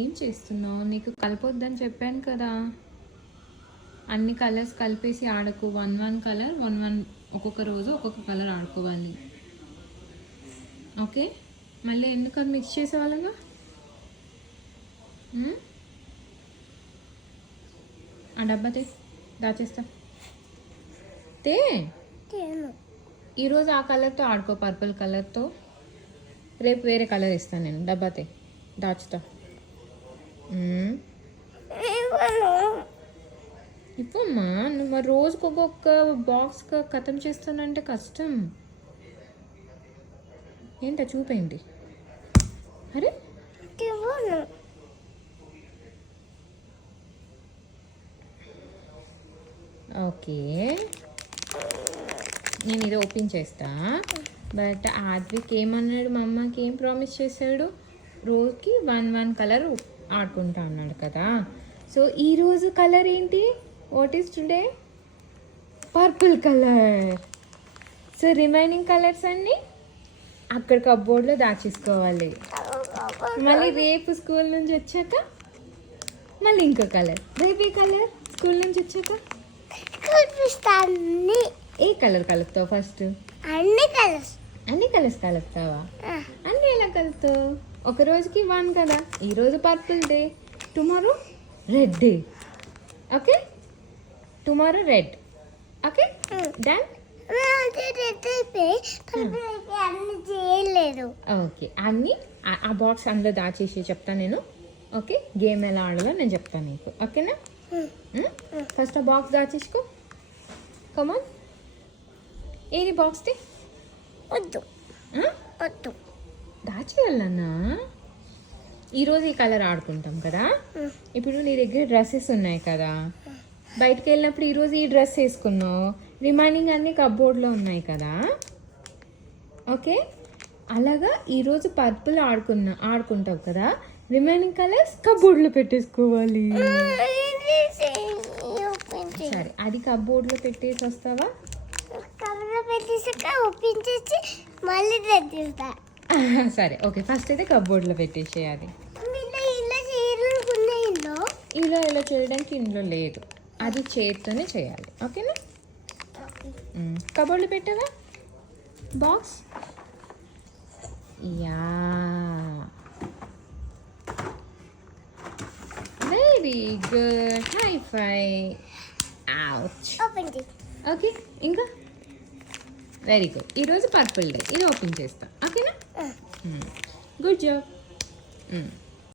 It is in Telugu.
ఏం చేస్తున్నావు? నీకు కలపొద్దని చెప్పాను కదా. అన్ని కలర్స్ కలిపేసి ఆడకు. వన్ కలర్ వన్ ఒక్కొక్క రోజు ఒక్కొక్క కలర్ ఆడుకోవాలి. ఓకే, మళ్ళీ ఎందుకు అది మిక్స్ చేసేవాళ్ళగా? ఆ డబ్బా దాచేస్తా. ఈరోజు ఆ కలర్తో ఆడుకో, పర్పుల్ కలర్తో. రేపు వేరే కలర్ ఇస్తాను నేను. డబ్బా దాచుతా. ఇప్పమ్మా, నువ్వు మరి రోజుకు ఒక్కొక్క బాక్స్ ఖతం చేస్తానంటే కష్టం. ఏంటో చూపేంటి? అరే ఓకే, నేను ఇది ఓపెన్ చేస్తా. బట్ ఆద్విక్ ఏమన్నాడు? మా అమ్మకి ఏం ప్రామిస్ చేశాడు? రోజుకి వన్ కలర్ ఆడుకుంటా అన్నాడు కదా. సో ఈరోజు కలర్ ఏంటి? What is today? Purple colour. So remaining colours అన్నీ అక్కడ కప్బోర్డ్లో దాచేసుకోవాలి. మళ్ళీ రేపు స్కూల్ నుంచి వచ్చాక మళ్ళీ ఇంకో కలర్. రేపు ఏ కలర్? స్కూల్ నుంచి వచ్చాక ఏ కలర్ కలుపుతావు? ఫస్ట్ అన్ని కలర్స్ కలుపుతావా? అన్నీ ఎలా కలుపుతావు? ఒక రోజుకి వన్ కదా. ఈరోజు purple day, tomorrow red day. Okay, tomorrow red. Okay, done. Okay, అన్నీ ఆ బాక్స్ అందులో దాచేసి చెప్తాను నేను. ఓకే, గేమ్ ఎలా ఆడాలో నేను చెప్తాను నీకు. ఓకేనా? ఫస్ట్ ఆ బాక్స్ దాచేసుకో. కమాన్, ఏది బాక్స్ ది? వద్దు దాచేయాలన్నా. ఈరోజు ఈ కలర్ ఆడుకుంటాం కదా. ఇప్పుడు నీ దగ్గర డ్రెస్సెస్ ఉన్నాయి కదా. బయటకు వెళ్ళినప్పుడు ఈరోజు ఈ డ్రెస్ వేసుకున్నావు. రిమైనింగ్ అన్నీ కప్బోర్డ్లో ఉన్నాయి కదా. ఓకే, అలాగా ఈరోజు పర్పుల్ ఆడుకుంటావు కదా. రిమైనింగ్ కలర్స్ కప్బోర్డ్లో పెట్టేసుకోవాలి. సరే, అది కప్బోర్డ్లో పెట్టేసి వస్తావా? సరే, ఓకే, ఫస్ట్ అయితే కప్బోర్డ్లో పెట్టేసేయాలి. ఇలా చేయడానికి ఇంట్లో లేదు, అది చేతితోనే చేయాలి. ఓకేనా? కబోర్డ్లో పెట్టావా box? Yeah, very good. High five. Ouch. Okay, ఇంకా వెరీ గుడ్. ఈరోజు పర్పుల్ డే, ఇది ఓపెన్ చేస్తా. ఓకేనా? Good job.